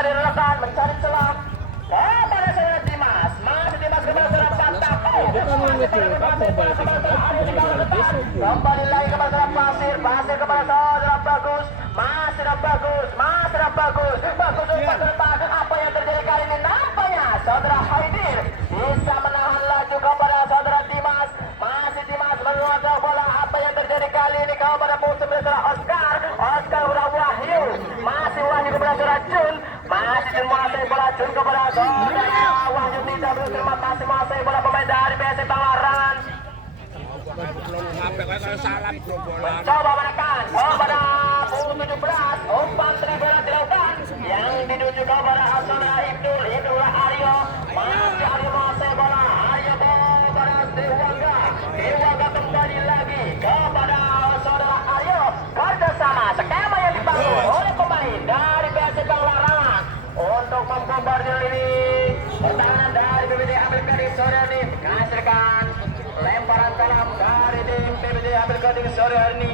dari rekan mencari celah kepada saudara Dimas. Masih Dimas kepada saudara Pantako. Kembali lagi kepada saudara Pasir. Pasir kepada saudara Bagus. Masih dan Bagus. Masih dan Bagus. Bagus umpan ke depan. Apa yang terjadi kali ini? Nampaknya saudara Haidir bisa menahan laju kepada saudara Dimas. Masih Dimas menguasai bola. Apa yang terjadi kali ini kepada musuh saudara Oscar. Oscar udah Wahyu. Masih Wahyu kepada saudara Jun. Masih Jun menguasai bola. Jun kepada saudara Wahyu tidak berterima kasih menguasai bola pemain dari PSM Panglarangan. Mencoba menekan kepada punggung 17. Umpan terberat dilakukan yang dituju kepada saudara Ibnul. Ibnul Aryo. Masih Aryo menguasai bola. Aryo kepada Dewangga. Dewangga kembali lagi kepada saudara Aryo. Kerjasama skema yang dibangun oleh pemain dari PSM Panglarangan untuk membombardir ini. Pertahanan dari PBD Ambil Gading sore ini menghasilkan lemparan salam dari tim PBD Ambil Gading sore hari ini.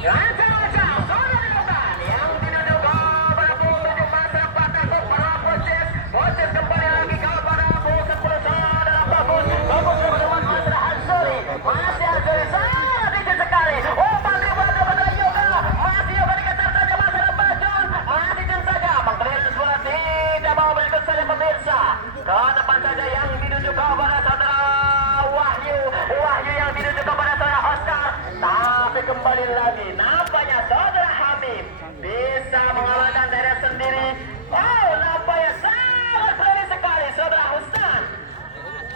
Rancang-rancang sudah dilakukan yang diduga pada punggung masa Patakuk para Boces. Boces kembali lagi kepada punggung 10 saudara Bagus. Bagus bersama Masra Ansori. Masih Ansori sangat tinggi sekali. Umpan dibuat kepada Yoga. Masih Yoga dikejar saja Masra Bajon. Masih Jun saja mengkeliru bola tidak mau berikut saja pemirsa. Ke depan saja yang dituju kepada saudara Wahyu. Wahyu yang dituju kepada saudara Oscar. Tapi kembali lagi nampaknya saudara Habib bisa mengalahkan daerah sendiri. Oh, nampaknya sangat berani sekali saudara Husan.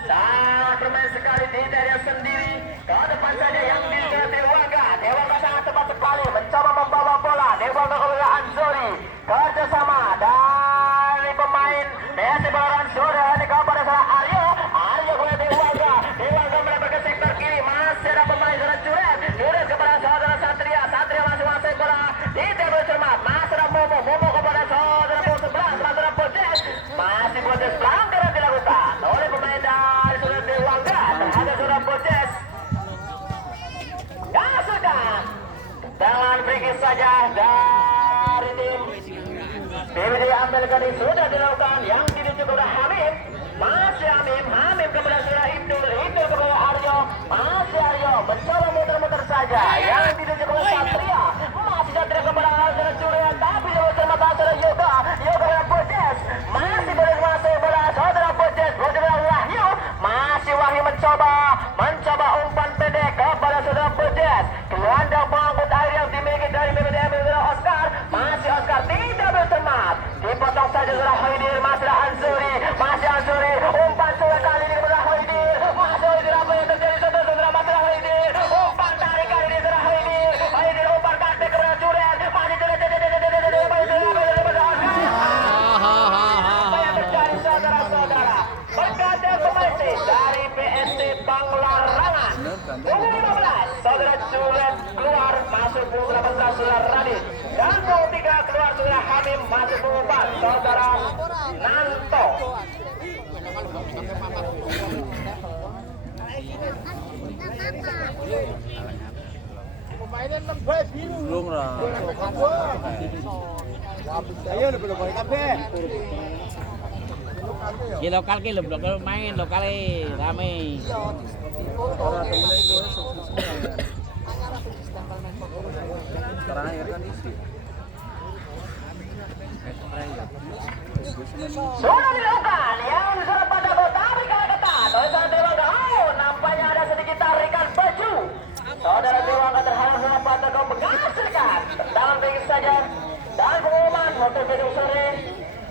Sangat bermain sekali di daerah sendiri. Ke depan saja yang dituju Dewangga. Dewangga sangat cepat sekali mencoba membawa bola. Dewangga kepada Ansori. Kerjasama dari pemain PSM Panglarangan sore ini kepada saudara Aryo. Aryo kepada Dewangga. Dewangga melebar ke sektor kiri. Masih ada pemain saudara Juret. Juret kepada saudara Satria. Satria masih menguasai bola. Tidak bercermat. Masih ada Momo. Momo kepada saudara Pung 11. Saudara Boces. Masih Boces pelanggaran dilakukan oleh pemain dari saudara Dewangga terhadap saudara Boces. Ya sudah. Dengan free kick saja dari tim PBD Ambil Gading sudah dilakukan yang dituju kepada Hamim. Masih Hamim. Hamim kepada saudara Ibnul. Ibnul kepada Aryo. Masih Aryo mencoba muter-muter saja yang dituju kepada Satria. Masih Satria kepada saudara Curian. Tapi dia bersama saudara Yoga. Yoga kepada Boces. Masih boleh menguasai bola saudara Boces. Boces kepada Wahyu. Masih Wahyu mencoba umpan pendek kepada saudara Boces. Gelandang pengangkut air yang dimiliki dari PBD Ambil Oscar. Masih Oscar tidak bercermat. Dipotong saja saudara Haidir. Masih Ansuri. Masih Ansuri. Umpan sudah kali ini kepada Haidir. Masih Haidir. Apa yang terjadi saudara-saudara? Masih Haidir. Umpan tarik kali ini saudara Haidir. Haidir umpan kaki kepada Juret. Masih Juret. Apa yang terjadi saudara-saudara? Berkata pemain dari PSM Panglarangan. Punggung 15 saudara Juret keluar. Masuk punggung 18 saudara Radit. Dan punggung 3 keluar saudara Hamim. Masuk punggung 4 saudara Nanto. Belum lah. Ayo lebih lebih kafe. Ki lokal ki lebih lokal main lokal rame. Orang temennya itu sekarang air kan isi. Sudah dilakukan yang sudah pada tapi kalah ketat oleh saudara Dewangga. Oh, nampaknya ada sedikit tarikan baju saudara Dewangga terhadap saudara Pantako menghasilkan dalam begini saja. Dan pengumuman untuk gedung sore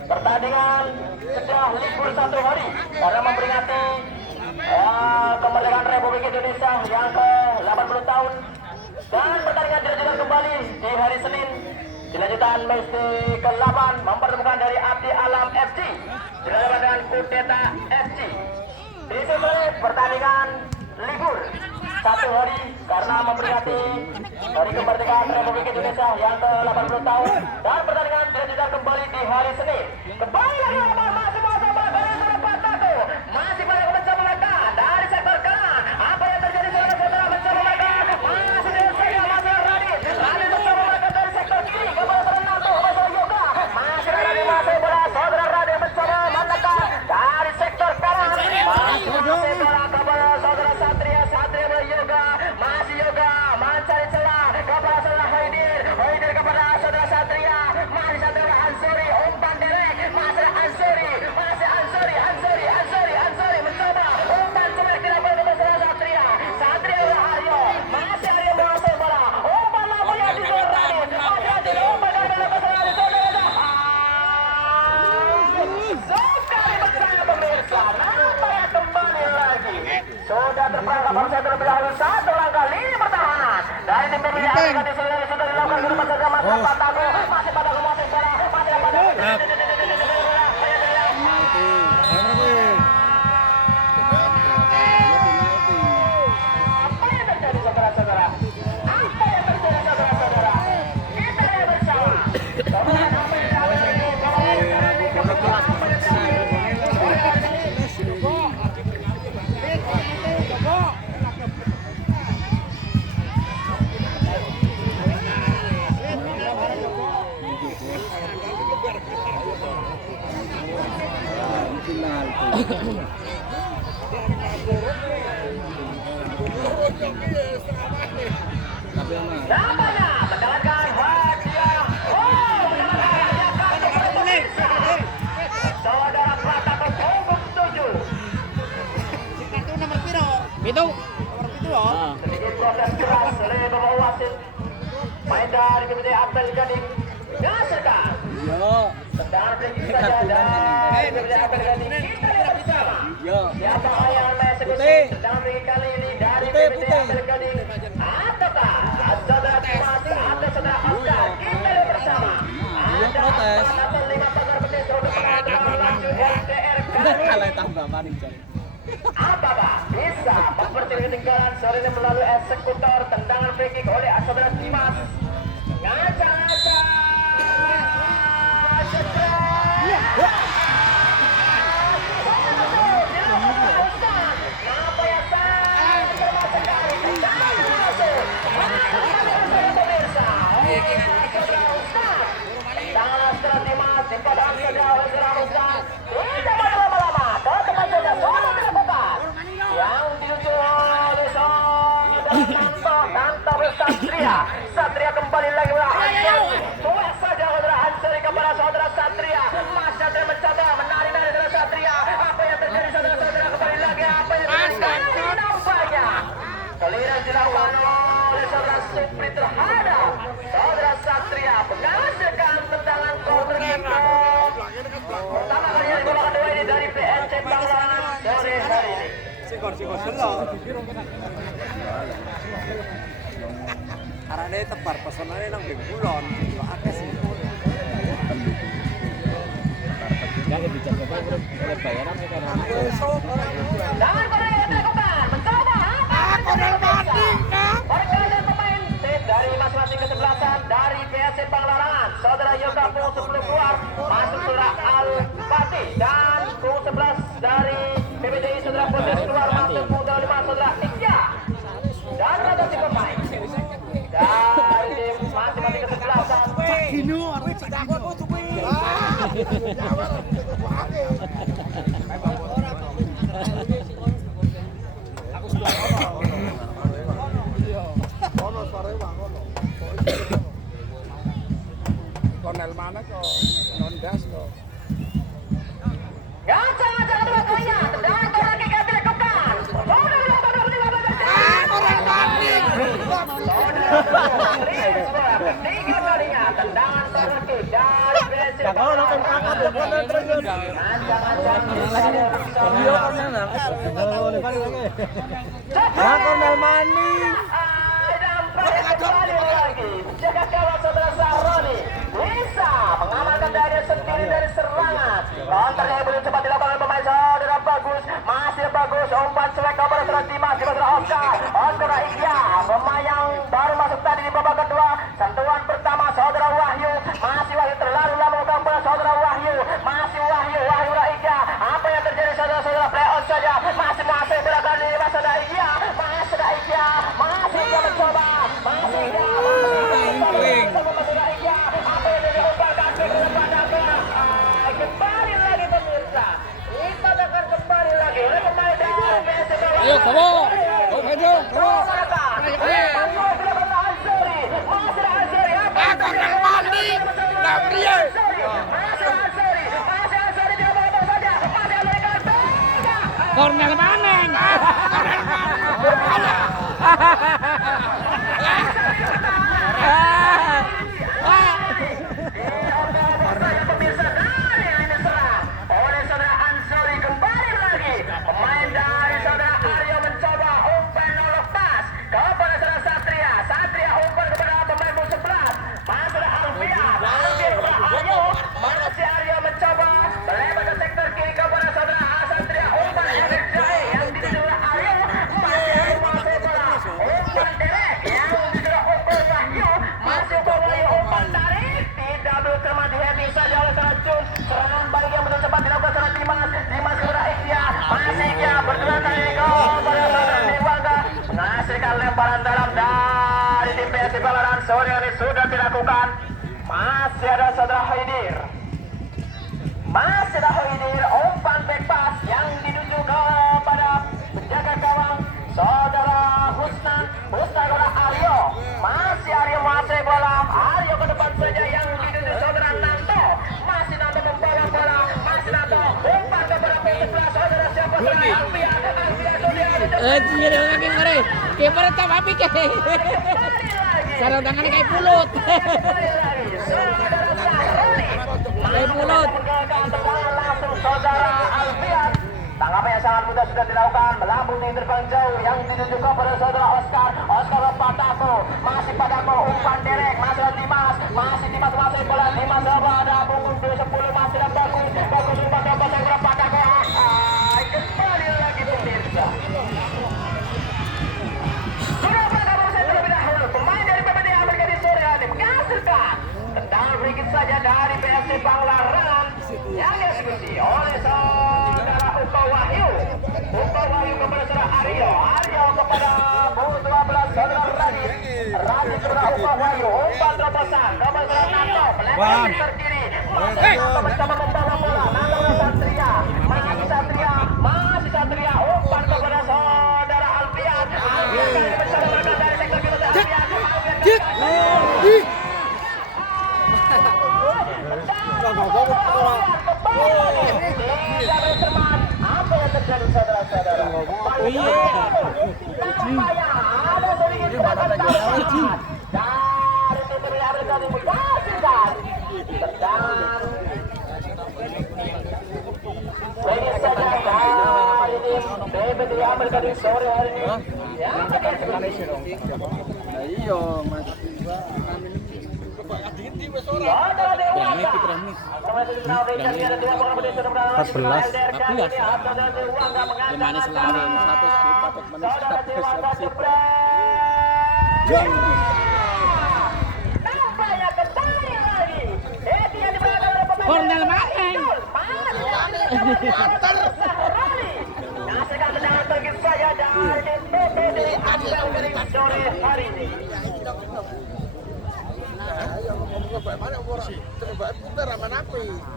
pertandingan sudah libur 1 hari karena memperingati kemerdekaan Republik Indonesia yang ke-80 tahun. Dan pertandingan dilanjutkan kembali di hari Senin. Dilanjutkan match ke-8 mempertemukan dari Abdi Alam FC dilakukan dengan Kudeta FC. Di sore pertandingan libur 1 hari karena memperingati hari kemerdekaan Republik Indonesia yang ke-80 tahun. Dan pertandingan dilanjutkan kembali di hari Senin. Kembali lagi masih bersama dengan Pantako. Masih banyak mencoba mereka dari sektor kanan. Apa yang terjadi saudara-saudara mencoba mereka? Masih dari saya Radit. Radit mencoba mereka dari sektor kiri kepada Fernando. Namanya mendapatkan hadiah. Oh, mendapatkan hadiah kartu pemirsa. Saudara Pratapo punggung 7. Kartu nomor piro? Itu. Nomor piro? Sedikit proses keras oleh Bapak Wasit. Main dari BPT Apel Gading. Ngasilkan. Yo. Tendangan sedikit saja dari BPT Apel Gading. Kita lihat bersama. Yo. Siapa yang mengeksekusi Putih. tendangan kali ini dari Putih, BPT putih. Apel Gading? Ataukah saudara Dimas atau saudara Oscar? Kita lihat bersama. Dia protes. Atau 5 pagar petis roda penanganan lanjut RTR Kalah tambah maning coy. Apakah bisa mempercayai ketinggalan sore ini melalui eksekutor tendangan free kick oleh saudara Dimas? Ngaca-ngaca. Satria kembali lagi melakukan tuas saja saudara Hansuri kepada saudara Satria. Mas Satria mencoba menarik dari saudara Satria. Apa yang terjadi saudara-saudara, kembali lagi apa yang terjadi? Nampaknya clearance dilakukan oleh saudara Supri terhadap saudara Satria menghasilkan tendangan counter kick. Pertama kalinya di babak kedua ini dari PSC Bangladesh sore hari ini. Arane tebar pesonane nang Bengkulon. Kok akeh sih. Jangan dijaga oleh bayaran ya karena. Tangan Korea yang dilakukan mencoba Korea mati. Perkalian pemain dari masing-masing kesebelasan dari PSC Bangladesh. Saudara Yoga Pung sebelum keluar masuk saudara Al Fatih dan Pung 11 dari PBDI saudara Putih keluar masuk Pung 5 saudara Ikya dan rotasi pemain dari masing-masing kesebelasan. Konel mana kok? Nondas kok. Ngaca-ngaca kedua kalinya, tendangan corner kick yang dilakukan. Ketiga kalinya tendangan corner kick dari PSC Kornel mani. Kembali lagi jaga kawat saudara Sahroni bisa mengamankan daya sendiri dari serangan. Counter yang belum cepat dilakukan oleh pemain saudara Bagus, masih bagus umpan selek kepada saudara Dimas di saudara Oscar. Oscar Iya pemain yang baru masuk tadi di babak kedua. Sentuhan pertama saudara Wahyu, masih Wahyu terlalu lama kepada saudara Wahyu, masih Wahyu Raika. Apa yang terjadi saudara-saudara, play on saja, masih beragam di masa saudara Iya, masih saudara Iya, masih dia mencoba, masih dia apa yang dilakukan kembali lagi pemirsa, kita akan kembali lagi oleh pemain dari PSC. Ayo, kamu. Kamu maju, kamu. Kabaran sore ini sudah dilakukan. Masih ada saudara Haidir. Masih ada Haidir, umpan back pass yang dituju kepada penjaga gawang saudara Husnan kepada Aryo. Masih Aryo masih bola. Aryo ke depan saja yang dituju saudara Nanto. Masih Nanto membawa bola. Masih Nanto umpan kepada sebelah saudara siapa saudara Alfian. Jadi lagi ngare. Kiper tak api ke. Sarang tangan kayak pulut. Kayak pulut. Langsung saudara Alfian. Tanggapan yang sangat mudah sudah dilakukan, melambung di terbang jauh yang dituju kepada saudara Oscar. Oscar Pataku, masih Pataku, umpan derek, masih Dimas, masih bola Dimas ada punggung 10 masih ada bagus umpan dapat saudara Pataku. Kembali lagi pemirsa. Sudah bergabung saya terlebih dahulu, pemain dari PPD Amerika di sore hari menghasilkan tendangan free saja dari PSC Panglaran yang dieksekusi oleh saudara Upa Wahyu kepada saudara Aryo kepada U12 saudara Radit kepada Upa Wahyu, umpan terobosan kepada saudara Nanto melempar di kiri, Nanto mencoba membawa bola, Nanto masih Satria, umpan kepada saudara Alfian mencoba berangkat dari sektor kiri apa yang terjadi saudara-saudara? Nampaknya ada sedikit gerakan dari PPD Amerika dikasihkan tendangan. Bagi saja dari tim PPD Amerika di sore hari ini yang Iya, Mas. Manis lari 100 menit. Kornel main. Kasihkan tendangan tergip saja dari PPD Amerika sore hari ini.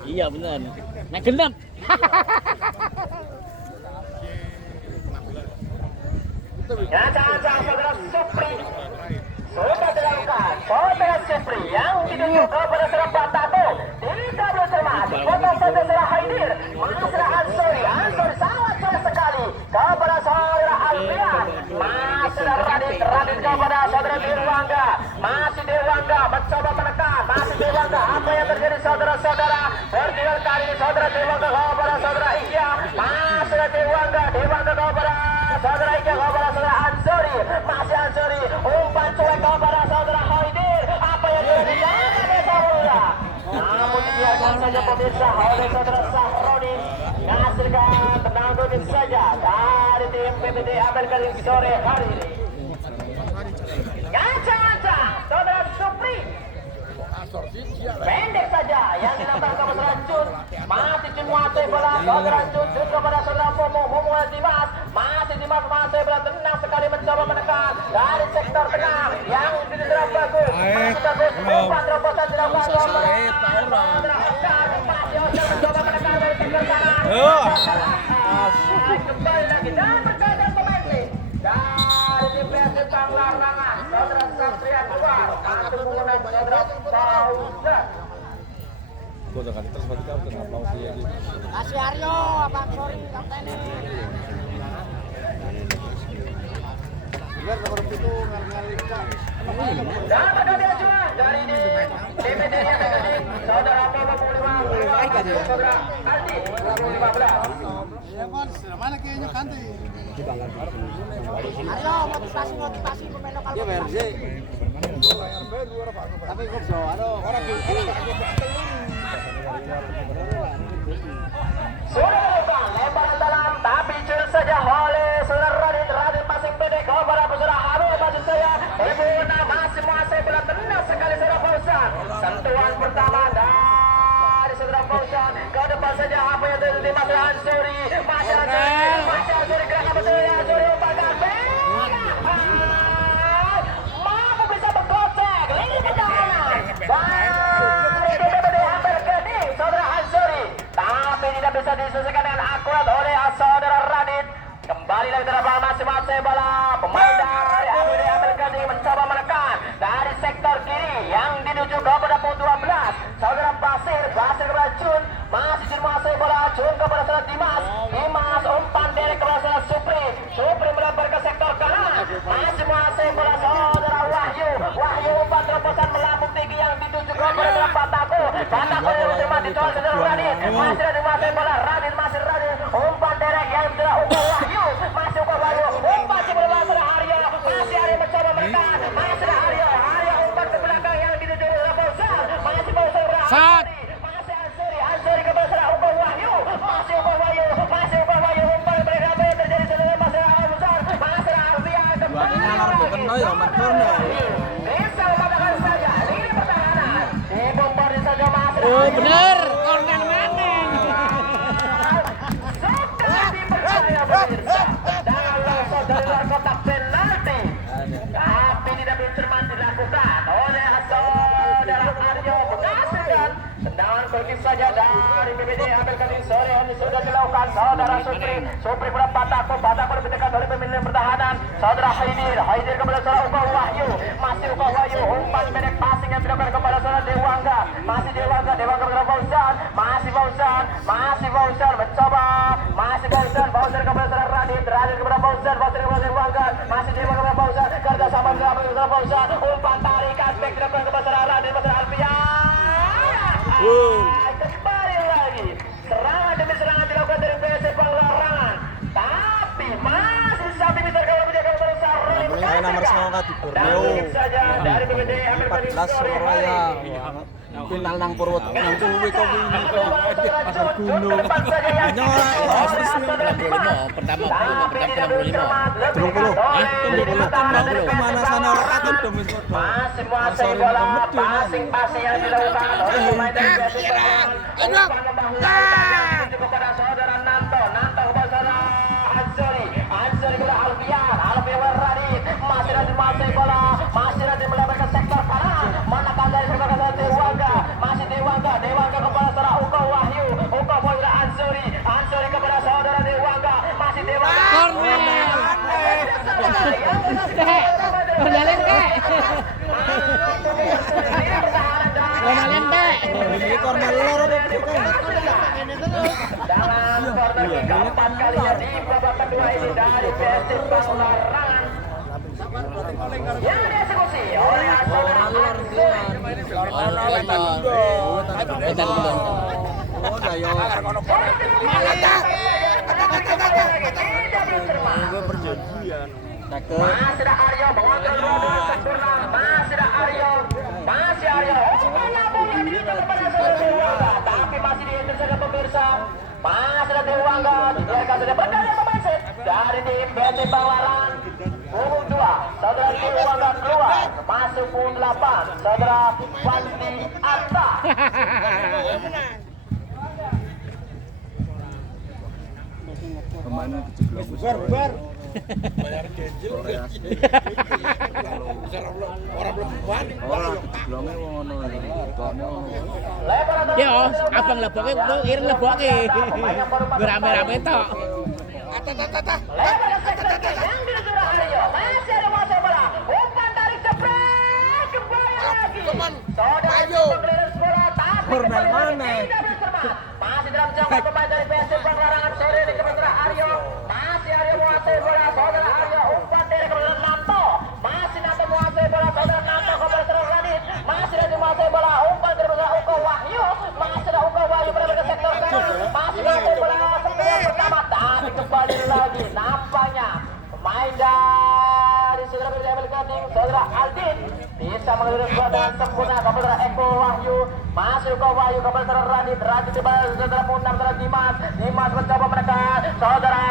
Iya benar. Nah genap. Jangan saudara Supri sudah dilakukan. Saudara Supri yang dituju kepada saudara Patato. Tidak boleh cermat. Potong saja saudara Haidir. Saudara Ansori sangat sulit sekali kepada saudara Alfian. Masih Radit kepada saudara Dewangga. Masih Dewangga mencoba menekan. Masih Dewangga. Apa yang terjadi saudara-saudara? Bertiga kali saudara Dewangga kepada saudara Ikya. Masih Dewangga kepada saudara Ikya kepada saudara Ansori. Masih Ansori. Umpan cuek kepada saudara Haidir. Apa yang terjadi saudara? Namun dibiarkan saja pemirsa oleh saudara Sahroni. Menghasilkan tendangan duduk saja dari tim PPD Amerika di sore hari ini. Gancang-gancang saudara Supri. Pendek saja yang dilempar ke saudara Jun. Masih Jun menguasai bola. Saudara Jun kepada saudara Momo Dimas. Masih Dimas menguasai bola, tenang sekali mencoba menekan dari sektor tengah yang diterap bagus. Masih bagus. Umpan terobosan dilakukan saudara Oscar. Masih Oscar mencoba menekan dari sektor kanan. Kembali lagi dan berkaitan pemain dari tim PSC Panglarangan saudara Satria keluar untuk menggunakan saudara Pausa. Kasih Aryo, Abang sorry kapten ini. Dan berganti ajuan dari DPD yang negatif saudara Bobo Puliwang saudara Aldi 2015. Mana kayaknya kanti. Aryo motivasi pemain lokal. Iya BRJ. Tapi kok so orang sudah dilakukan lemparan dalam tapi curi saja oleh saudara Radit masing pendek kepada saudara Habib maksud saya Ibuna masih menguasai bola tenang sekali saudara Fauzan. Sentuhan pertama dari saudara Fauzan ke depan saja apa yang terjadi Mas Ansori. Mas Ansori gerakan betul ya Ansori umpan mampu bisa bergocek Shot. Masih Ansori ke bola Upa Wahyu. Masih Upa Wahyu. Umpan berapa terjadi sebenarnya masalah besar. Masalah Alfian kembali lagi. Bisa mengatakan saja ini pertahanan. Dibombardir saja Mas. Oh bener, corner Maneng. Sudah dipercaya pemirsa. Dan langsung dari luar kotak penalti. Tapi tidak bercermat dilakukan oleh saudara Aryo menghasilkan tendangan pergi saja dari BBD ambil kali sore ini sudah dilakukan saudara Supri pula patah lebih dekat dari pemilik pertahanan saudara Haidir kepada saudara Uka Wahyu masih Uka Wahyu umpan pendek passing yang dilakukan kepada saudara Dewangga masih Dewangga kepada Fauzan mencoba masih Fauzan kepada saudara Radit kepada Fauzan kepada Dewangga masih Dewangga kepada Fauzan kerjasama dengan Fauzan umpan tarikan back dilakukan kepada saudara Radit kepada Alfian kembali lagi serangan demi serangan dilakukan dari PSM Panglarangan tapi masih sampai bisa kalau menjaga besar Namanya nomor 9 di Borneo. saja dari BBD ambil kali 14 Surabaya. Final nang Purwokerto nang kuwi kok wingi kok pasar gunung. Hanya Pertama kali 30. Kemana sana orang akan demi masih menguasai bola passing yang dilakukan oleh pemain dari PSM Panglarangan kepada saudara Nanto kepada saudara Ansori kepada Alfian Radit masih nanti menguasai bola masih nanti melebarkan sektor kanan menekan dari sebelah Dewangga masih Dewangga kepada saudara Uka Wahyu kepada Ansori kepada saudara Dewangga masih Dewangga Cornerin kek. Cornerin kek. ini korban loro dalam corner keempat kalinya di babak kedua ini dari PSM Panglarangan yang dieksekusi oleh saudara Oh, ayo. Masih ada Aryo mengontrol bola sempurna. Masih Aryo. Bola diincar kepada saudara Dewangga, tapi masih diincar saja pemirsa. Masih ada Dewangga, dibiarkan saja berkali pemain set dari tim PSM Panglarangan. Punggung 2, saudara Dewangga keluar. Masuk punggung 8, saudara Fanti Atta. Kemana bubar. Bayar genjil. Orang belum wani. Orang kejeblonge ngono iki. Yo, abang leboke kok ireng leboke. Rame-rame tok. Lebar sektor yang dilakukan Aryo. Masih ada masa bola. Umpan tarik jebret kembali lagi. Saudara penggeledah bola tapi Korban mana? tidak bercermat. Masih dalam jangkauan pemain dari PSM Panglarangan sore ini kepada Aryo. Masih Aryo menguasai bola. Saudara Aryo umpan dari kepada Nanto. Masih Nanto menguasai bola. Saudara Nanto kepada saudara Radit. Masih Radit menguasai bola. Umpan dari kepada Uka Wahyu. Masih ada Uka Wahyu berada ke sektor kanan. Masih menguasai bola yang pertama. Tapi kembali lagi nampaknya pemain dari saudara PSM saudara Aldin bisa mengelurus bola dengan sempurna kepada Eko Wahyu. Masih Uka Wahyu kepada saudara Radit di bawah saudara Munam, saudara Dimas mencoba menekan saudara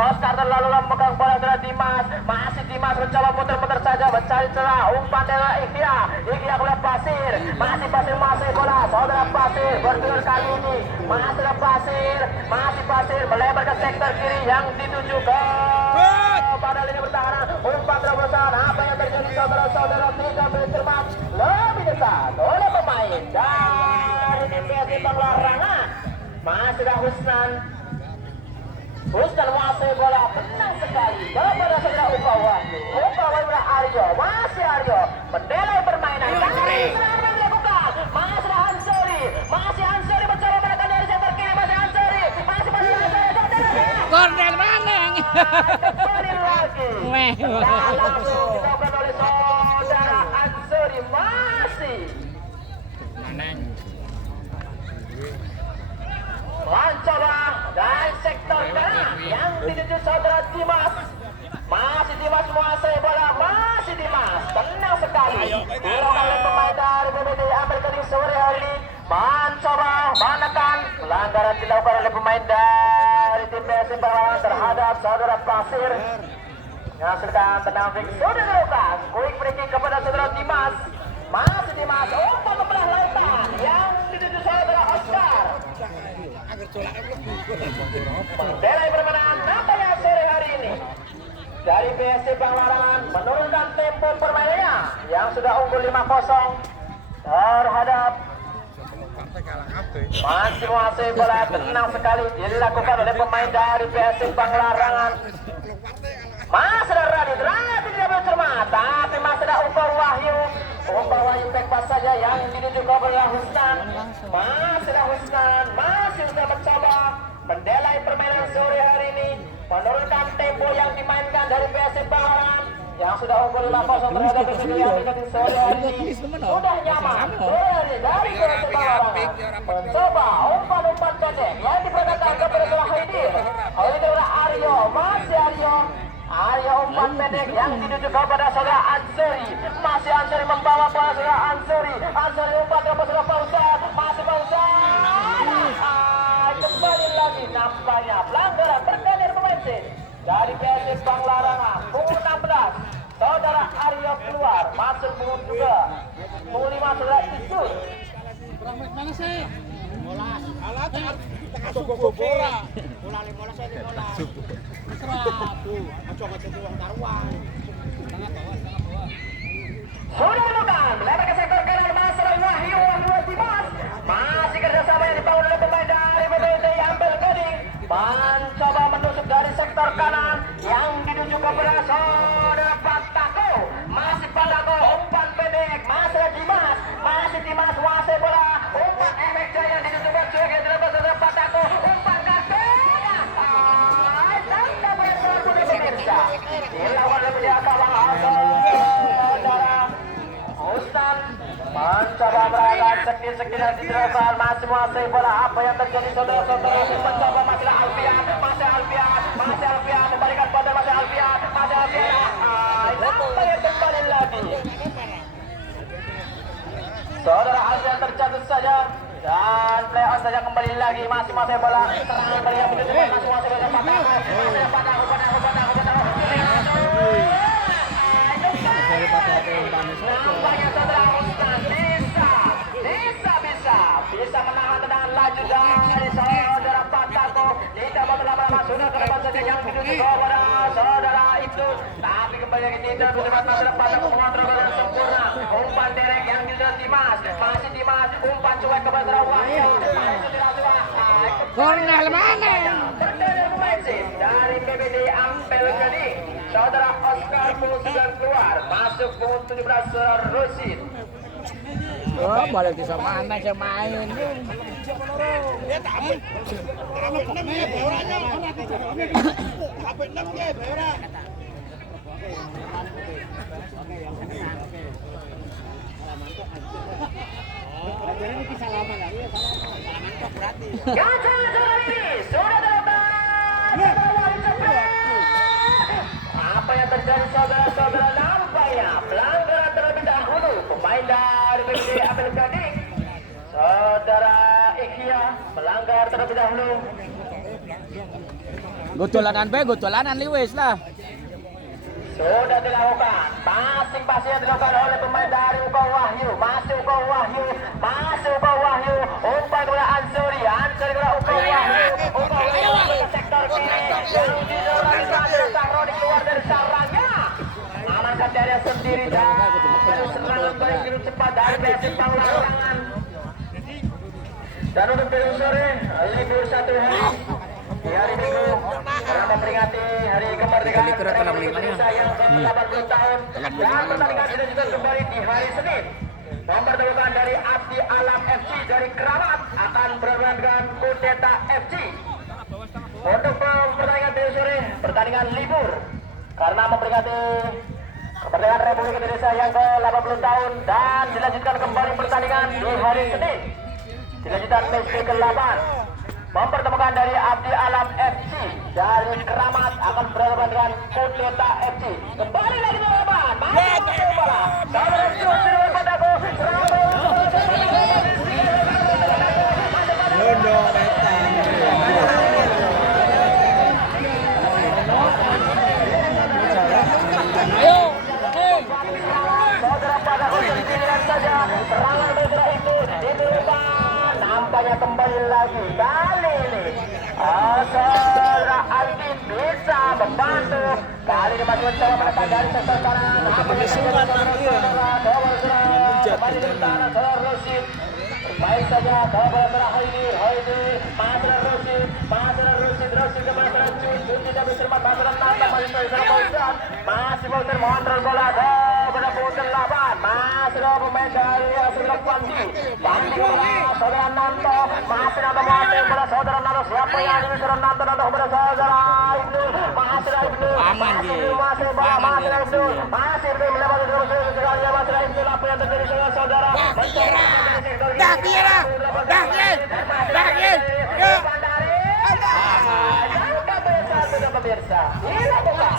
Oscar terlalu memegang bola saudara Dimas. Masih Dimas mencoba muter-muter saja mencari celah umpan dari Ikhya kepada Pasir. Masih Pasir menguasai bola saudara Pasir bergerak kali ini masih ada Pasir melebar ke sektor kiri yang dituju ke pada lini pertahanan. Umpan terobosan apa yang terjadi saudara-saudara tidak bercermat lebih dekat oleh pemain dari tim PSM Panglarangan. Masih ada Husnan menguasai bola tenang sekali kepada saudara Uka Wahyu kepada Aryo. Masih Aryo mendelai permainan dari serangan dilakukan. Masih ada Ansori mencoba menekan dari sektor kiri. Masih Ansori Corner Maneng. kembali lagi. Weh. Langsung dilakukan oleh saudara Ansori. Masih mencoba dari sektor kanan yang dituju saudara Dimas. Masih Dimas menguasai bola. Masih Dimas tenang sekali. Dilakukan oleh pemain dari BBD ambil ke sore hari ini. mencoba menekan pelanggaran dilakukan oleh pemain dari tim PSM Banglaran terhadap saudara Pasir yang sedang tenang fix. Saudara Lukas, quick free kick kepada saudara Dimas. Masih Dimas, umpan membelah lautan yang dituju saudara Oscar. Bendera permainan nampaknya sore hari ini dari PSM Banglaran menurunkan tempo permainannya yang sudah unggul 5-0 terhadap masih menguasai bola. Tenang sekali dilakukan oleh pemain dari PSM Banglaran. Masih ada Radit tidak bercermat, tapi masih ada Umpah Wahyu back pass saja yang dituju ke bola Husnan. Masih ada Husnan, masih sudah mencoba mendelai permainan sore hari ini, menurunkan tempo yang dimainkan dari PSM Banglaran yang sudah unggul 5-0 terhadap PSM yang di sore hari ini. Sudah nyaman sore hari dari PSM Banglaran mencoba umpan-umpan pendek yang diperagakan kepada bola Haidir. Haidir Aryo, masih Aryo umpan pendek yang dituju kepada saudara Ansori. Masih Ansori membawa bola saudara Ansori umpan kepada saudara Fauzan. Masih Fauzan. Kembali lagi nampaknya pelanggaran berkanir pemain dari PSM Banglaran. Punggung 16 saudara Aryo keluar, masuk punggung 2 punggung 5 saudara Isus. Mana sih? Molas. Alat Bola. Bola 15 saya 15. Tuh, coba uang taruhan. Tengah bawah. Sudah menemukan lebar ke sektor kanan masalah Wahyu Dimas. Masih kerjasama yang dibangun oleh pemain dari BPT Ampel Gading. Mencoba menusuk dari sektor kanan yang dituju kepada saudara Patako. Masih Patako umpan pendek. Masih Dimas. Dimas kuasai bola. Umpan efek yang dituju ke saudara Patako. Umpan Garpena. Tanda berasal dari pemirsa. Dilawan oleh penjaga saudara Husnan mencoba merayakan sekir-sekiran di depan. Masih menguasai bola. Apa yang terjadi saudara-saudara? Mencoba masih Alfian membalikan pada masih Alfian. Sampai kembali lagi saudara Alfian terjatuh saja dan play on saja kembali lagi. Masih menguasai bola. Serangan kembali yang begitu masih menguasai bola. Patako. Nampaknya saudara Husnan bisa menahan tendangan laju dari saudara Patako. Tidak berlama-lama sudah terlepas saja yang dituju kepada saudara itu, tapi kembali lagi tidak berdebat masalah Patako mengontrol dengan sempurna. Umpan derek yang dituju Dimas, masih Dimas umpan cuek kepada saudara Wahyu. Kornel mana? Berdaya pemain dari PBD Ampel Gading. Saudara Oscar punggung 9 keluar, masuk punggung 17 saudara Rosin. Oh, balik di mana saya main. Gacor ini sudah dapat. Apa yang terjadi saudara-saudara? Nampaknya pelanggaran terlebih dahulu pemain dari PBD Ampel Gading. Saudara Ikhya melanggar terlebih dahulu. Gutulanan liwis lah. Sudah dilakukan passing yang dilakukan oleh pemain dari Umpah Wahyu. Masih Umpah Wahyu umpan kepada Ansori kepada Umpah Wahyu ke sektor kiri yang didorong Sahroni keluar dari sarangnya, amankan dari sendiri dari serangan balik cepat dari PSM Banglaran. Dan untuk besok sore libur 1 hari di hari Minggu karena memperingati hari kemerdekaan Republik Indonesia yang ke-80 tahun, dan pertandingan dilanjutkan kembali di hari Senin. Mempertemukan dari Abdi Alam FC dari Keramat akan berhadapan dengan Kudeta FC. Untuk pertandingan besok sore, pertandingan libur karena memperingati kemerdekaan Republik Indonesia yang ke-80 tahun, dan dilanjutkan kembali pertandingan di hari Senin. Dilanjutkan match ke-8 mempertemukan dari Abdi Alam FC dari Keramat akan berhadapan dengan Kudeta FC. Kembali lagi ke lapangan, masih bola. Saudara Patako Saudara Alvin bisa membantu. Kali ini masih mencoba menekan dari sektor kanan. Apa yang surat nanti ya. Kembali di tanah saudara Rosid. Baik saja saudara Haidi, Master Rosid ke Master Cun tidak bisa Master Nanda masih mau termontrol bola kepada Puter Laban. Masih ada pemain dari saudara Pandi bola saudara Nanto, masih ada pemain bola saudara Nanto. Siapa yang ini saudara Nanto kepada saudara Ibnu, masih ada Ibnu, masih melewati Ibnu. Apa yang terjadi saudara? Dah kira.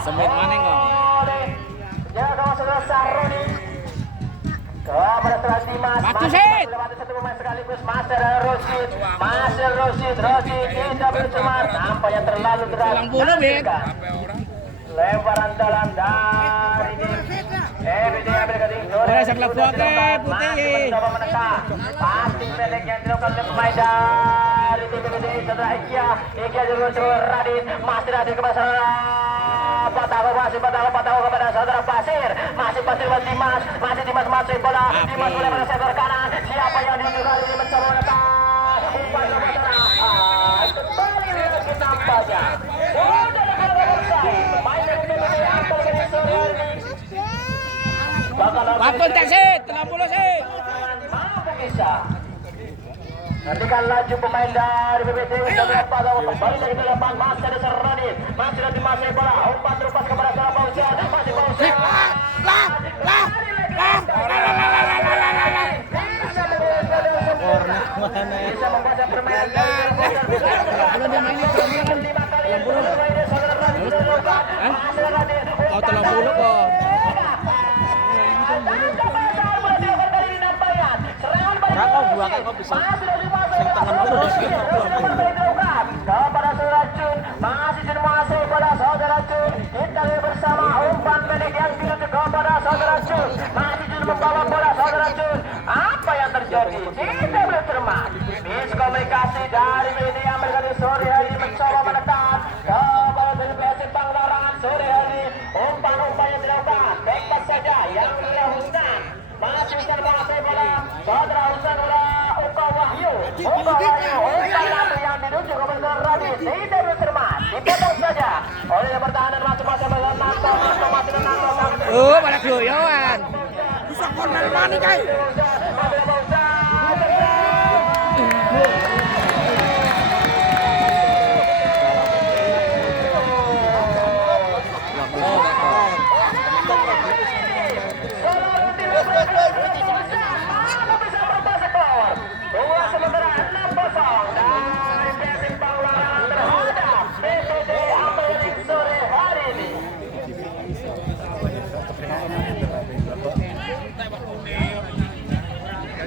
Semit mana kok? Batu Sid. Master Rosid tidak bercemar. Nampaknya terlalu deras. Bulu Ben. Lebaran dalam dari Bola sebelah putih. mencoba menekan passing pendek yang dilakukan oleh pemain dari BPBD saudara Ikia juga Radit, masih Radit kepada saudara Pataho kepada saudara Basir, masih Basir buat Dimas, masih Dimas masuk bola pada sektor kanan. Siapa yang diduga ini mencoba menekan umpan kembali lagi nampaknya Waktu tak Sid, 30 Sid. mampu bisa. Nantikan laju pemain dari BPT saudara Pataho kembali dari ke depan, masih ada Radit, masih ada Dimas bola umpan terupas kepada saudara Pausian, masih Pausian. Bisa membaca permainan Kau 30 kok. Kau buat kau bisa. Kepada saudara Cun, masih menguasai pada saudara Cun. Kita bersama umpan pendek yang diluncurkan kepada saudara Cun. Masih membawa bola saudara Cun. Apa yang terjadi? Tidak boleh cermat. Miskomunikasi dari media mereka di sore hari ini mencoba menekan kepada BPS Banglaran sore hari. Umpan-umpan yang dilakukan bebas saja yang dilakukan. Masih bisa menguasai bola saudara Husan bola Uka Wahyu umpan lagi yang dirujuk kepada Radit tidak boleh cermat, dipotong saja oleh pertahanan masing-masing Nanto masih Nanto. Pada keloyoan. Bisa corner mana kai?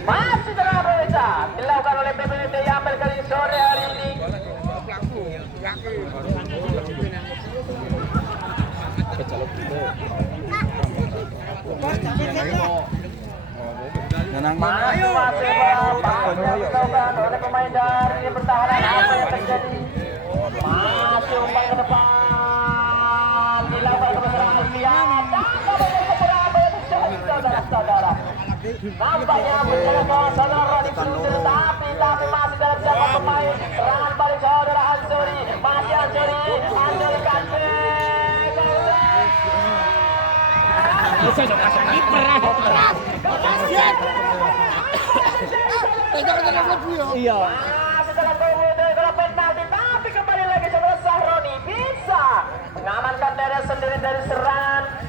Masih terasa dilakukan oleh BPT Yampel kali sore hari ini. Masih dilakukan oleh pemain dari pertahanan. Apa yang terjadi? Masih umpan ke depan dilakukan kepada Alfian. Saudara-saudara, nampaknya menjaga saudara Radit Sudir, tapi masih dalam siapa pemain. Serangan balik saudara Ansori, masih Ansori kanti. Iya. Setelah gol penalti, tapi kembali lagi saudara Sahroni bisa mengamankan diri sendiri dari serangan.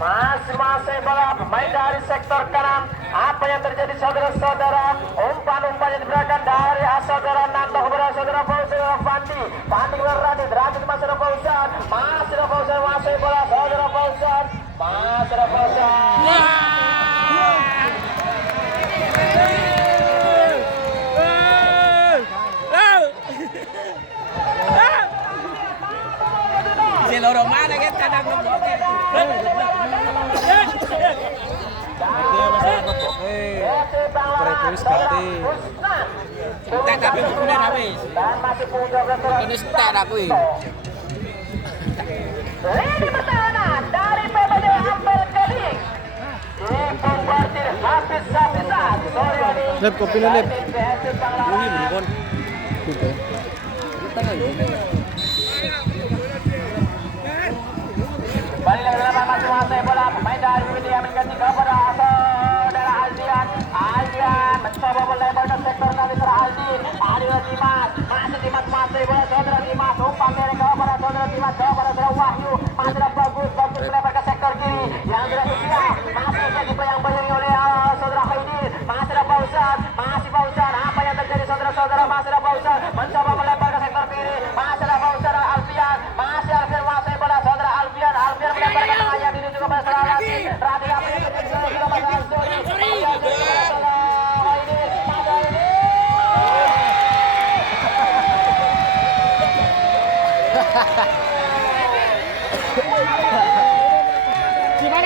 Masih bola pemain dari sektor kanan. Apa yang terjadi saudara-saudara? Umpan-umpan yang diberikan dari saudara Nanto kepada saudara Fauzan Fandi kepada Radit masih ada Fauzan, masih bola saudara Fauzan, masih ada Fauzan. Si loro mana kan kadang Wis ganti. Tak tapi kemudian habis. Dan masih punya belas. Ini start aku ini. Lini pertahanan dari PBD Ampel Gading. Dikonvertir habis-habisan. Soryoni. Lep, kopi na, Lep. PSIS Bangladesh. Uy, berikon. Balik lagi dalam masing-masing bola pemain dari PBD yang mengganti kepada saudara Aldian. Aldian mencoba melebar ke sektor kali Aldi. Adilah Dimas, masih bola saudara Dimas. Umpan mereka kepada saudara Dimas, kepada saudara Wahyu. Masih bagus melebar ke sektor kiri. Yang sudah siap, masih jadi yang berlari oleh saudara Khaidin. Masih ada Fauzan. Apa yang terjadi saudara-saudara? Masih ada Fauzan mencoba melebar ke sektor kiri. Masih ada Fauzan Alfian. Masih bola saudara Alfian melebar ke tengahnya. Ini juga pada saudara Radi apa yang terjadi juga pada Azuri.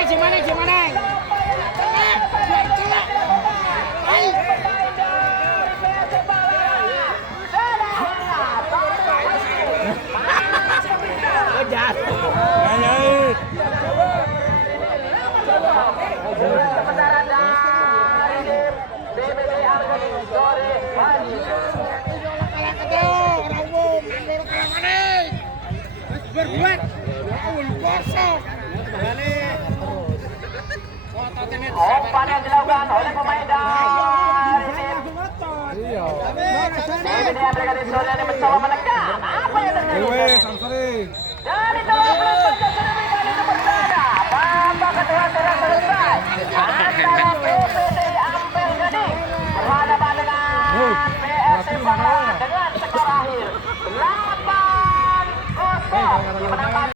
Gimana? Sementara dari BBD Argani sore hari. Berbuat awal kosong. Umpan yang dilakukan oleh pemain dari tim BBD Argani sore ini mencoba menekan. Apa yang terjadi? Dari dalam peluang sudah menjadi berbeda. Babak kedua sudah selesai. Antara PBD Ampel Gading berhadapan dengan PSIS Bangladesh dengan skor akhir 8-0 dimenangkan